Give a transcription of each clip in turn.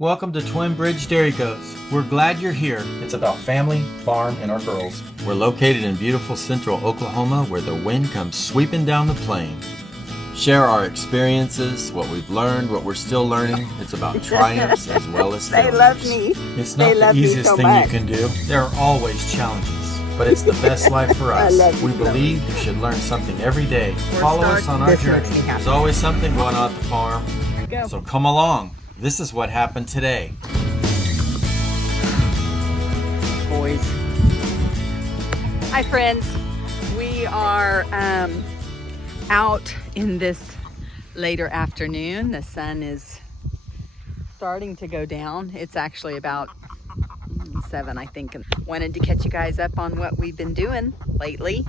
Welcome to Twin Bridge Dairy Goats. We're glad you're here. It's about family, farm, and our girls. We're located in beautiful central Oklahoma where the wind comes sweeping down the plain. Share our experiences, what we've learned, what we're still learning. It's about triumphs as well as failures. They love me. It's not the easiest thing you can do. There are always challenges, but it's the best life for us. We believe you should learn something every day. Follow us on our journey. There's always something going on at the farm. So come along. This is what happened today. Boys. Hi friends. We are out in this later afternoon. The sun is starting to go down. It's actually about 7, I think. Wanted to catch you guys up on what we've been doing lately.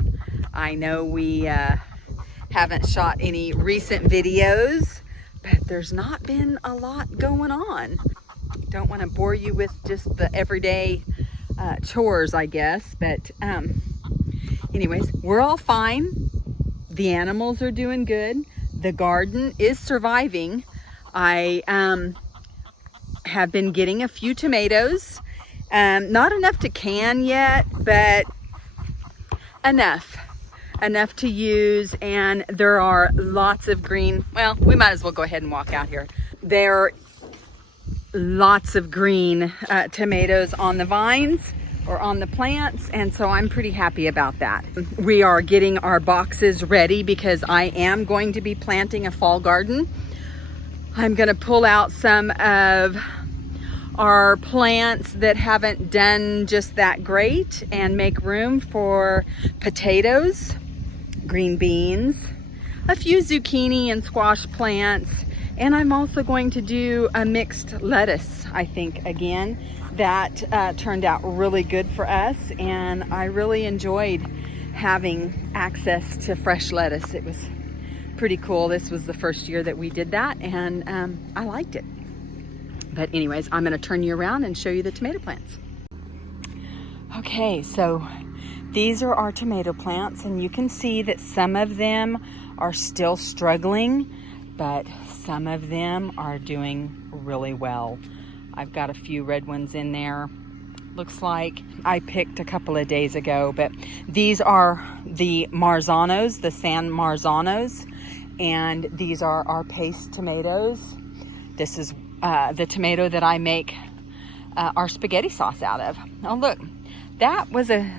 I know we haven't shot any recent videos, but there's not been a lot going on. Don't want to bore you with just the everyday chores, I guess, but anyways, we're all fine. The animals are doing good. The garden is surviving. I have been getting a few tomatoes. Not enough to can yet, but enough to use, and there are lots of green. Well, we might as well go ahead and walk out here. There are lots of green tomatoes on the vines or on the plants, and so I'm pretty happy about that. We are getting our boxes ready because I am going to be planting a fall garden. I'm going to pull out some of our plants that haven't done just that great and make room for potatoes, green beans, a few zucchini and squash plants, and I'm also going to do a mixed lettuce, I think, again. That turned out really good for us, and I really enjoyed having access to fresh lettuce. It was pretty cool. This was the first year that we did that, and I liked it. But anyways, I'm going to turn you around and show you the tomato plants. Okay, so these are our tomato plants, and you can see that some of them are still struggling, but some of them are doing really well. I've got a few red ones in there. Looks like I picked a couple of days ago, but these are the Marzanos, the San Marzanos, and these are our paste tomatoes. This is the tomato that I make our spaghetti sauce out of. Oh, look, that was a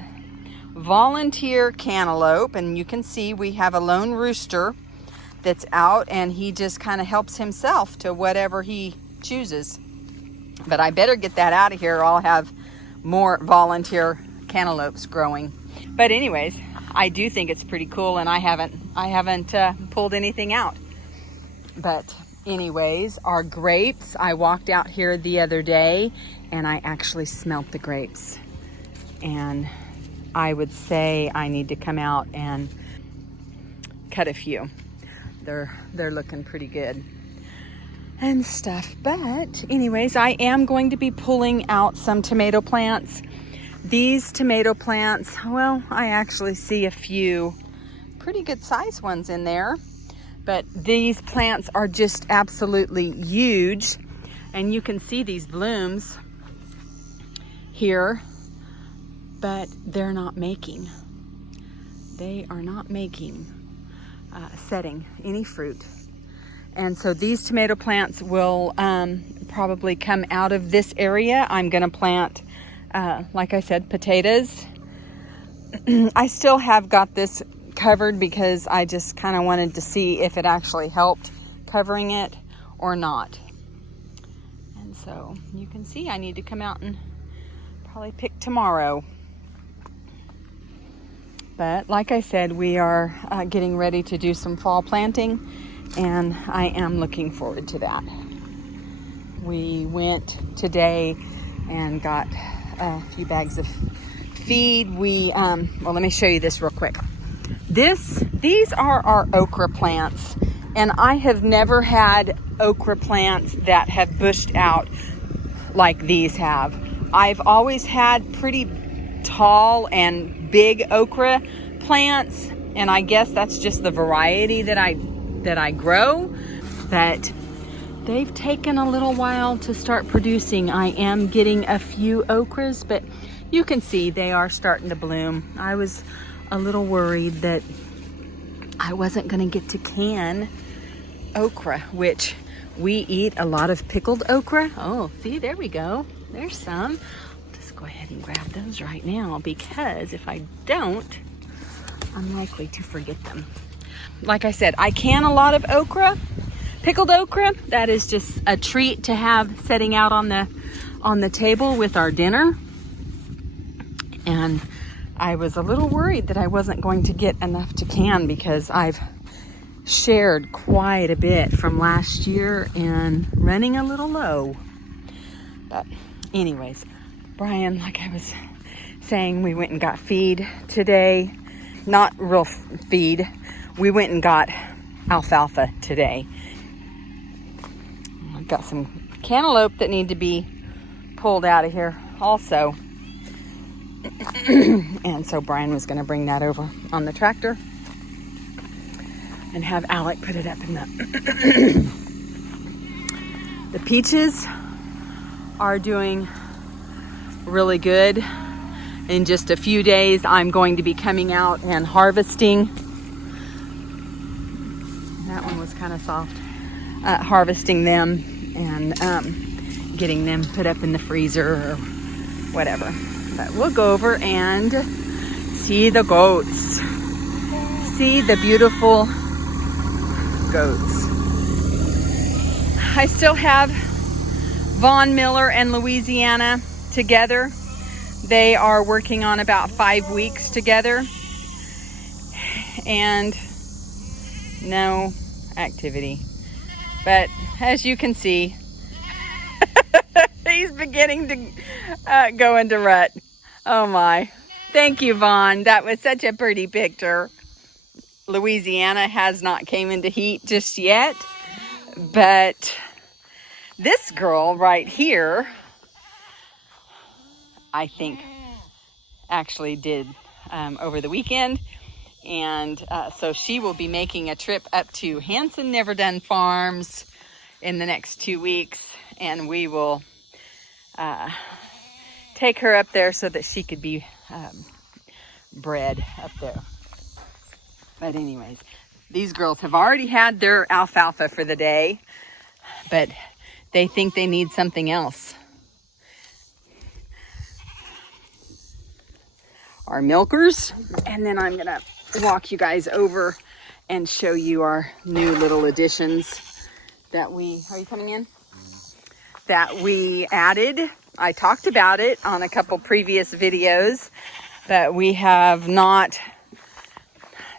volunteer cantaloupe, and you can see we have a lone rooster that's out, and he just kind of helps himself to whatever he chooses. But I better get that out of here, or I'll have more volunteer cantaloupes growing. But anyways, I do think it's pretty cool, and I haven't pulled anything out. But anyways, our grapes, I walked out here the other day and I actually smelt the grapes, and I would say I need to come out and cut a few. They're looking pretty good and stuff. But anyways, I am going to be pulling out some tomato plants. These tomato plants, well, I actually see a few pretty good sized ones in there, but these plants are just absolutely huge, and you can see these blooms here, but they're not making. They are not making, setting any fruit. And so these tomato plants will probably come out of this area. I'm going to plant, like I said, potatoes. I still have got this covered because I just kind of wanted to see if it actually helped covering it or not. And so you can see I need to come out and probably pick tomorrow. But like I said, we are getting ready to do some fall planting, and I am looking forward to that. We went today and got a few bags of feed. Well, let me show you this real quick. These are our okra plants, and I have never had okra plants that have bushed out like these have. I've always had pretty tall and big okra plants, and I guess that's just the variety that I grow. But they've taken a little while to start producing. I am getting a few okras, but you can see they are starting to bloom. I was a little worried that I wasn't going to get to can okra, which we eat a lot of pickled okra. Oh, see, there we go. There's some. I'll just go ahead and grab those right now, because if I don't, I'm likely to forget them. Like I said, I can a lot of okra, pickled okra. That is just a treat to have setting out on the table with our dinner. And I was a little worried that I wasn't going to get enough to can, because I've shared quite a bit from last year and running a little low. But anyways, Brian, like I was saying, we went and got feed today. Not real feed. We went and got alfalfa today. I've got some cantaloupe that need to be pulled out of here also. And so Brian was going to bring that over on the tractor and have Alec put it up in the peaches are doing really good. In just a few days, I'm going to be coming out and harvesting. That one was kind of soft. Harvesting them and getting them put up in the freezer or whatever. But we'll go over and see the goats. See the beautiful goats. I still have Vaughn Miller and Louisiana together. They are working on about 5 weeks together and no activity. But as you can see, he's beginning to go into rut. Oh my. Thank you, Vaughn. That was such a pretty picture. Louisiana has not came into heat just yet, but this girl right here, I think, actually did over the weekend. And so she will be making a trip up to Hanson Never Done Farms in the next 2 weeks. And we will take her up there so that she could be bred up there. But anyways, these girls have already had their alfalfa for the day, but they think they need something else. Our milkers, and then I'm gonna walk you guys over and show you our new little additions that we, are you coming in? That we added. I talked about it on a couple previous videos, but we have not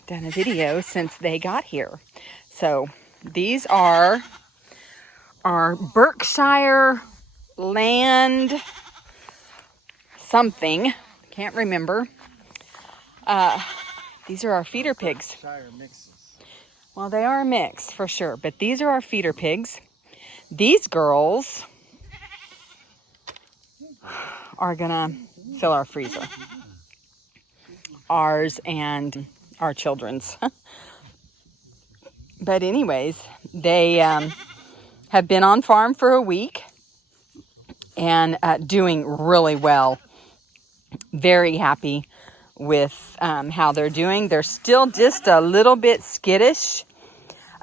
done a video since they got here. So these are our Berkshire land something, can't remember. These are our feeder pigs. Well, they are a mix for sure, but these are our feeder pigs. These girls are gonna fill our freezer. Ours and our children's. But anyways, they have been on farm for a week and doing really well. Very happy with how they're doing. They're still just a little bit skittish.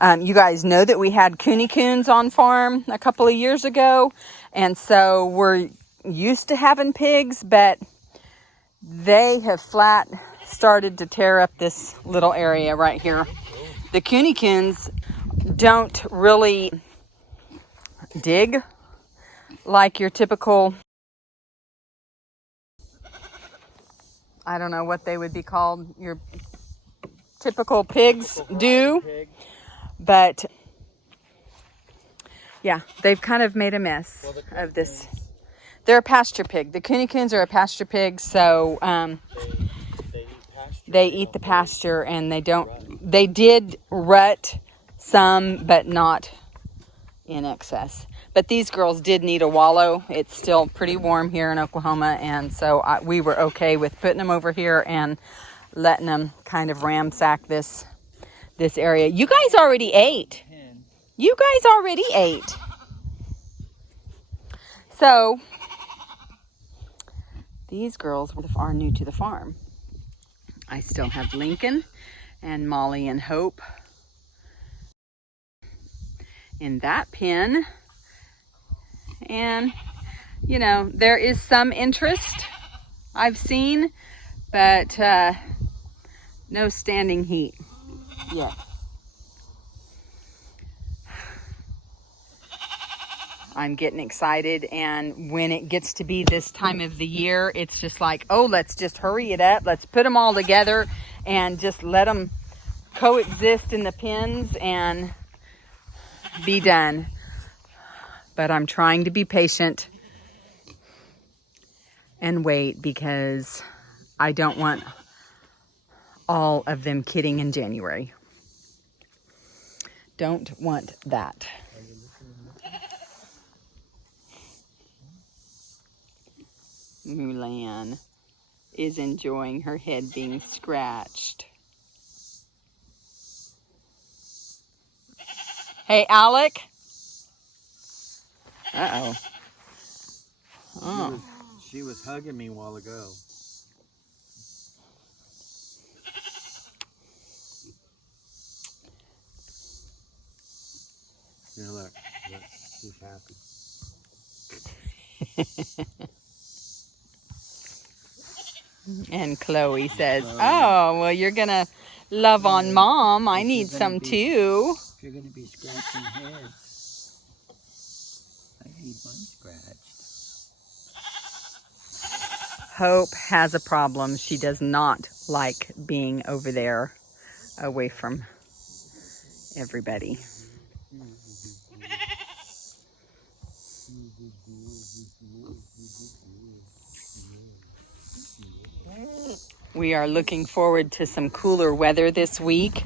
You guys know that we had Cooney Coons on farm a couple of years ago, and so we're used to having pigs, but they have flat started to tear up this little area right here. The Cooney Coons don't really dig like your typical, I don't know what they would be called, your typical pigs do, but yeah, they've kind of made a mess of this. They're a pasture pig. The Cooney Coons are a pasture pig, so they eat the pasture, and they did rut some, but not in excess. But these girls did need a wallow. It's still pretty warm here in Oklahoma, and so we were okay with putting them over here and letting them kind of ransack this area. You guys already ate. You guys already ate. So these girls are new to the farm. I still have Lincoln and Molly and Hope in that pen. And, you know, there is some interest I've seen, but no standing heat yet. I'm getting excited, and when it gets to be this time of the year, it's just like, oh, let's just hurry it up. Let's put them all together and just let them coexist in the pens and be done. But I'm trying to be patient and wait, because I don't want all of them kidding in January. Don't want that. Mulan is enjoying her head being scratched. Hey, Alec. Uh-oh. Oh. She was hugging me a while ago. You know, look, she's happy. And Chloe says, oh, well, you're going to love on Mom. I need some too. If you're going to be scratching heads, I need mine scratched. Hope has a problem. She does not like being over there away from everybody. We are looking forward to some cooler weather this week.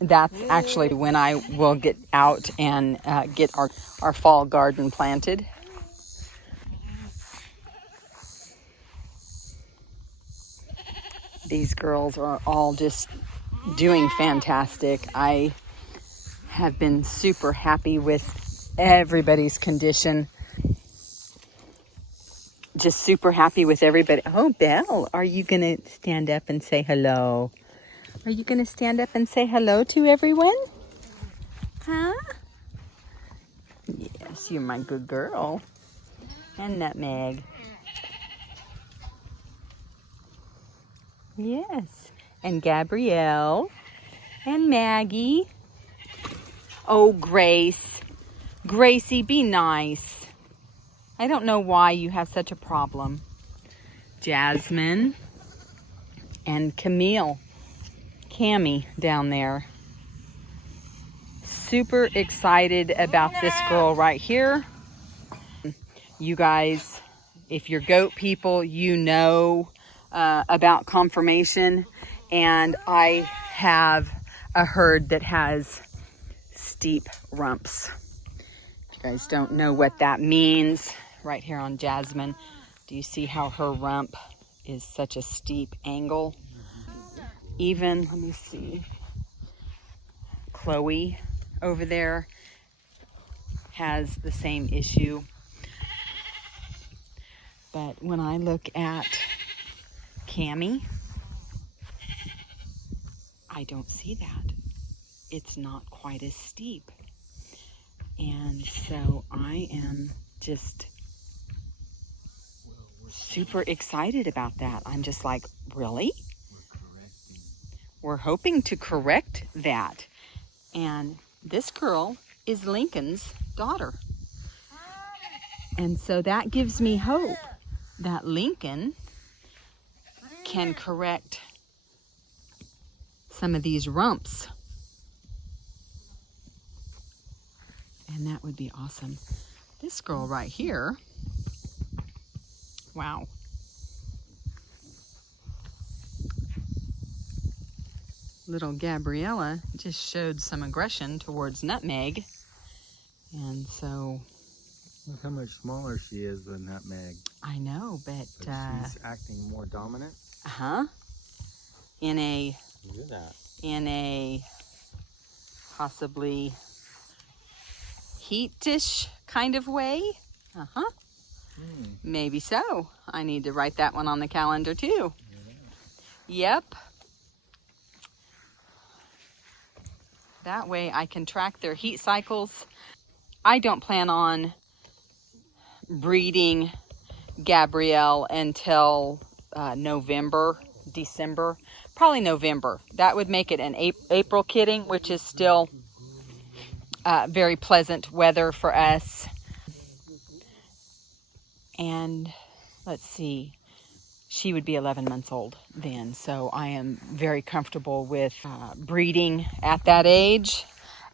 That's actually when I will get out and get our fall garden planted. These girls are all just doing fantastic. I have been super happy with everybody's condition. Just super happy with everybody. Oh, Belle, are you going to stand up and say hello? Are you going to stand up and say hello to everyone? Huh? Yes, you're my good girl. And Nutmeg. Yes. And Gabrielle. And Maggie. Oh, Grace. Gracie, be nice. I don't know why you have such a problem. Jasmine and Camille. Cammy down there. Super excited about this girl right here. You guys, if you're goat people, you know about conformation. And I have a herd that has steep rumps. If you guys don't know what that means, right here on Jasmine, do you see how her rump is such a steep angle? Even, let me see, Chloe over there has the same issue. But when I look at Cammy, I don't see that. It's not quite as steep. And so I am just super excited about that. I'm just like, really? We're hoping to correct that. And this girl is Lincoln's daughter. And so that gives me hope that Lincoln can correct some of these rumps. And that would be awesome. This girl right here, wow. Little Gabriella just showed some aggression towards Nutmeg. And so... Look how much smaller she is than Nutmeg. I know, but... she's acting more dominant? Uh-huh. In a... Look at that. In a possibly heatish kind of way. Uh-huh. Maybe so. I need to write that one on the calendar too. Yep. That way I can track their heat cycles. I don't plan on breeding Gabrielle until November, December, probably November. That would make it an April kidding, which is still very pleasant weather for us. And let's see, she would be 11 months old then. So I am very comfortable with breeding at that age,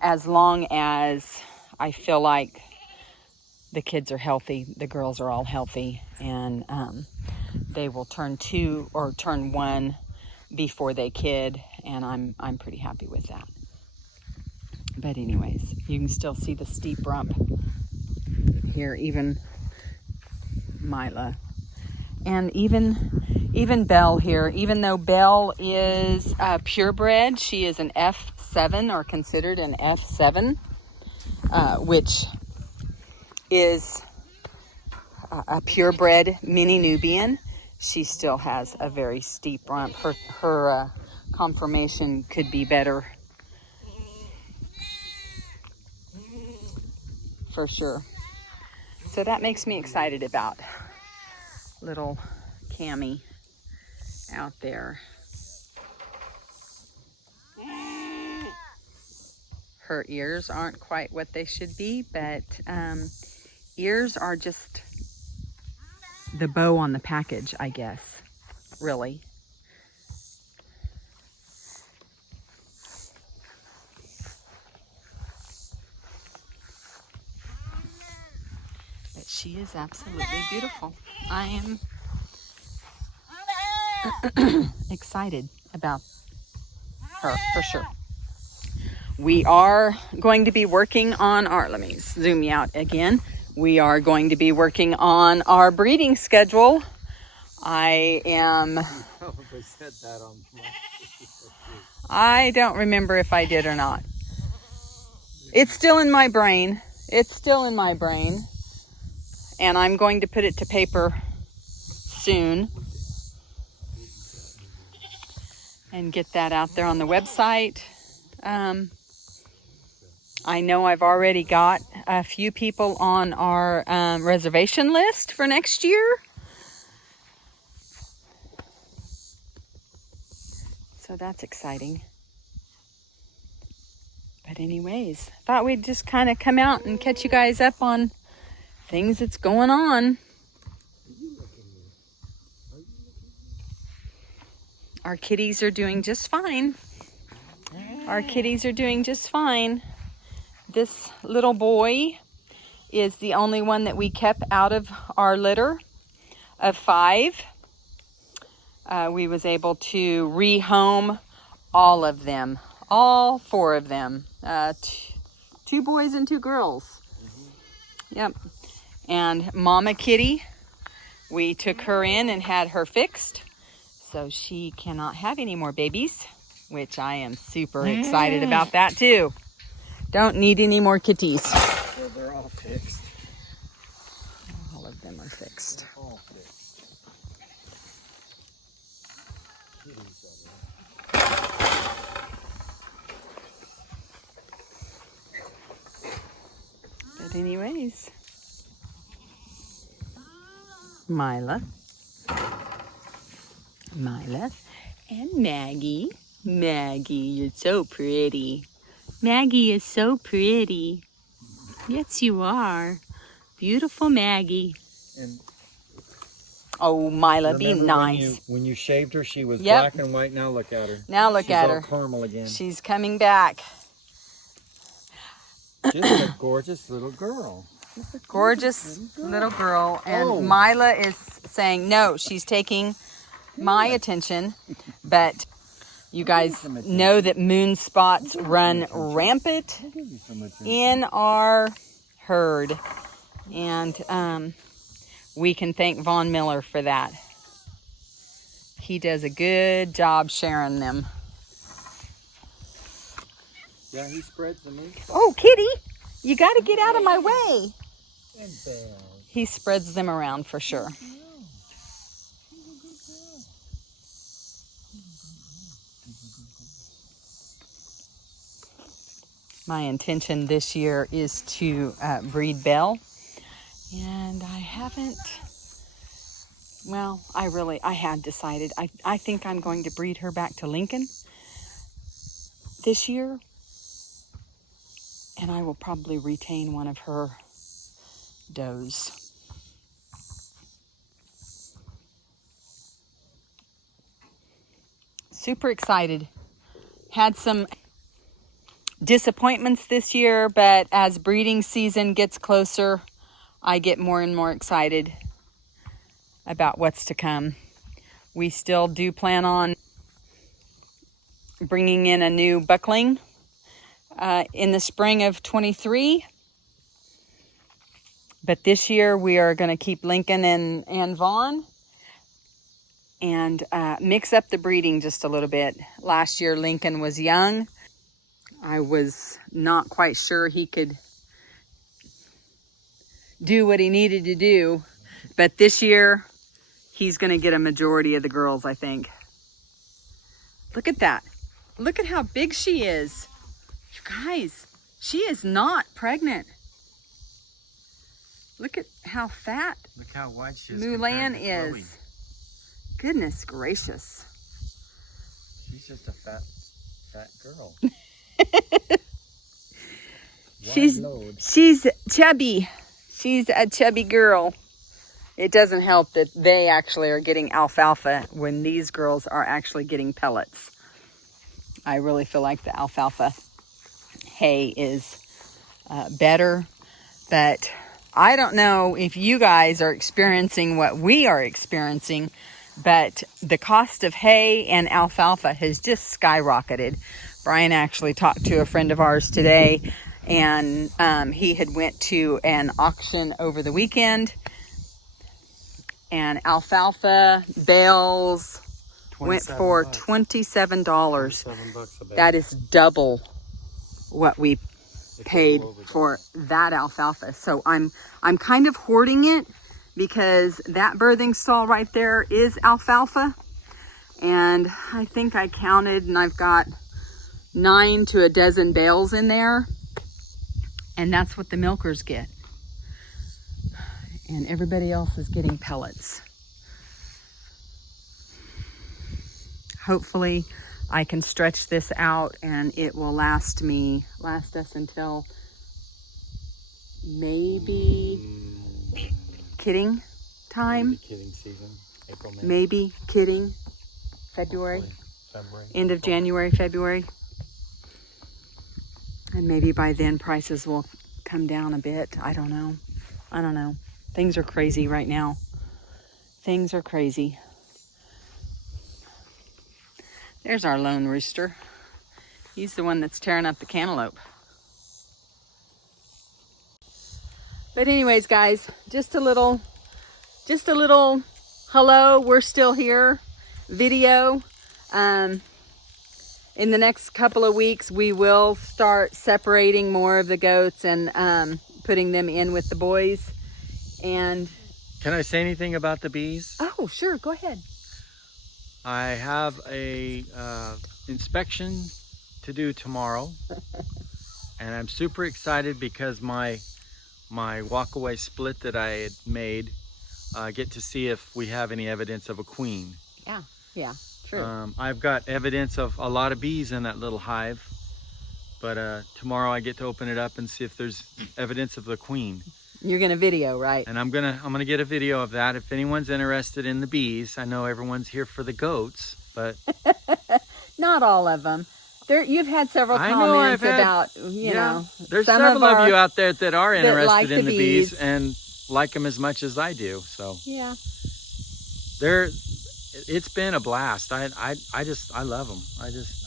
as long as I feel like the kids are healthy, the girls are all healthy, and they will turn 2 or turn 1 before they kid, and I'm pretty happy with that. But anyways, you can still see the steep rump here, even Mila, and even Belle here. Even though Belle is purebred, she is an F7, or considered an F7, which is a purebred mini Nubian. She still has a very steep rump. Her conformation could be better, for sure. So that makes me excited about little Cammy out there. Her ears aren't quite what they should be, but ears are just the bow on the package, I guess, really. But she is absolutely beautiful. I am excited about her, for sure. We are going to be working on our, let me zoom you out again. We are going to be working on our breeding schedule. I Probably said that on I don't remember if I did or not. It's still in my brain. It's still in my brain. And I'm going to put it to paper soon and get that out there on the website. I know I've already got a few people on our reservation list for next year. So that's exciting. But anyways, thought we'd just kind of come out and catch you guys up on things that's going on. Our kitties are doing just fine. Our kitties are doing just fine. This little boy is the only one that we kept out of our litter of 5. We was able to rehome all of them, all 4 of them. 2 boys and 2 girls. Yep. And Mama Kitty, we took her in and had her fixed, so she cannot have any more babies, which I am super excited about that too. Don't need any more kitties. So they're all fixed. All of them are fixed. They're all fixed. Kitties But anyways, Mila, and Maggie. Maggie, you're so pretty. Maggie is so pretty. Yes, you are. Beautiful Maggie. And oh, Mila, be nice. When you shaved her, she was Yep. black and white. Now look at her. Now look at her. She's all caramel again. She's coming back. Just a gorgeous little girl. Gorgeous little girl. And Mila is saying, no, she's taking my attention. But you guys know that moon spots run rampant in our herd. And we can thank Von Miller for that. He does a good job sharing them. Yeah, he spreads the moon spots. Oh, Kitty, you got to get out of my way. And bells. He spreads them around for sure. My intention this year is to breed Belle, and I haven't, well, I had decided. I think I'm going to breed her back to Lincoln this year, and I will probably retain one of her does. Super excited. Had some disappointments this year, but as breeding season gets closer, I get more and more excited about what's to come. We still do plan on bringing in a new buckling in the spring of 23. But this year we are going to keep Lincoln and Vaughn and mix up the breeding just a little bit. Last year Lincoln was young. I was not quite sure he could do what he needed to do, but this year he's going to get a majority of the girls, I think. Look at that. Look at how big she is. You guys, she is not pregnant. Look at how fat Look how wide she is. Mulan is. Goodness gracious. She's just a fat girl. She's chubby. She's a chubby girl. It doesn't help that they actually are getting alfalfa when these girls are actually getting pellets. I really feel like the alfalfa hay is better, but I don't know if you guys are experiencing what we are experiencing, but the cost of hay and alfalfa has just skyrocketed. Brian actually talked to a friend of ours today, and he had went to an auction over the weekend, and alfalfa bales went for $27. $27 a bale. That is double what we paid for that alfalfa. So I'm kind of hoarding it because that birthing stall right there is alfalfa, and I think I counted and I've got 9 to a dozen bales in there, and that's what the milkers get, and everybody else is getting pellets. Hopefully I can stretch this out and it will last us until maybe kidding time. Maybe kidding season, April, May. Maybe kidding February. End of January, February. And maybe by then prices will come down a bit. I don't know. Things are crazy right now. Things are crazy. There's our lone rooster. He's the one that's tearing up the cantaloupe. But anyways, guys, just a little hello, we're still here video. In the next couple of weeks, we will start separating more of the goats and putting them in with the boys. And can I say anything about the bees? oh, sure, go ahead. I have a inspection to do tomorrow, and I'm super excited because my walkaway split that I had made, get to see if we have any evidence of a queen. Yeah, true. I've got evidence of a lot of bees in that little hive, but tomorrow I get to open it up and see if there's evidence of the queen. You're gonna video, right? And I'm gonna get a video of that. If anyone's interested in the bees, I know everyone's here for the goats, but not all of them. You've had several I comments know, about, you know. There's some several of you out there that are interested like in the bees bees and like them as much as I do. So yeah, it's been a blast. I love them.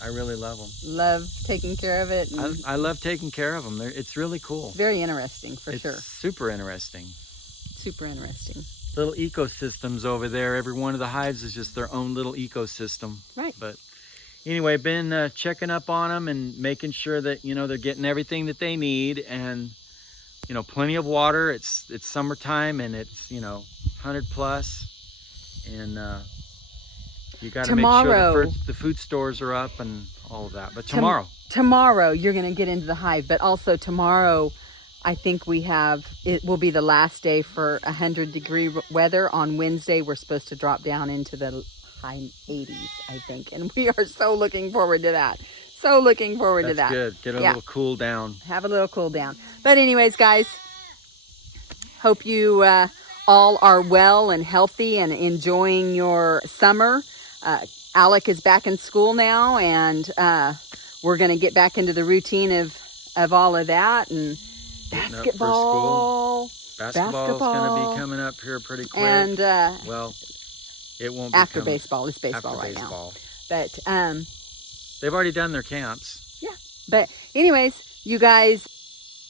I really love them. Love taking care of it. I love taking care of them. It's really cool. Very interesting, for sure. Super interesting. Super interesting. Little ecosystems over there. Every one of the hives is just their own little ecosystem. Right. But anyway, been checking up on them and making sure that, you know, they're getting everything that they need. And, you know, plenty of water. It's summertime and it's, you know, 100 plus, and you got to make sure the food stores are up and all of that. But tomorrow you're going to get into the hive, but also tomorrow I think it will be the last day for 100-degree weather. On Wednesday we're supposed to drop down into the high 80s, I think, and we are so looking forward to that. So looking forward to that. That's good. Get a little cool down. Have a little cool down. But anyways, guys, hope you all are well and healthy and enjoying your summer. Alec is back in school now, and we're going to get back into the routine of all of that. And basketball. Basketball's going to be coming up here pretty quick. And well, it won't be after baseball. It's baseball right now. But they've already done their camps. Yeah. But anyways, you guys,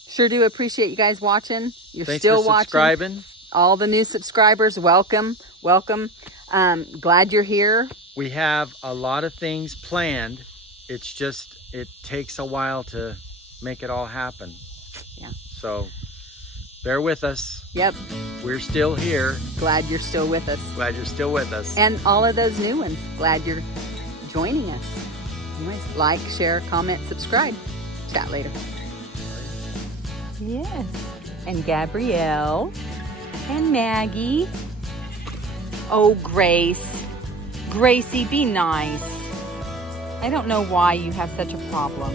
sure do appreciate you guys watching. Thanks still for watching. Subscribing. All the new subscribers, welcome. Glad you're here. We have a lot of things planned. It's just, it takes a while to make it all happen. Yeah. So bear with us. Yep. We're still here. Glad you're still with us. Glad you're still with us. And all of those new ones, glad you're joining us. Anyways, like, share, comment, subscribe. Chat later. Yes. And Gabrielle. And Maggie. Oh, Grace. Gracie, be nice. I don't know why you have such a problem.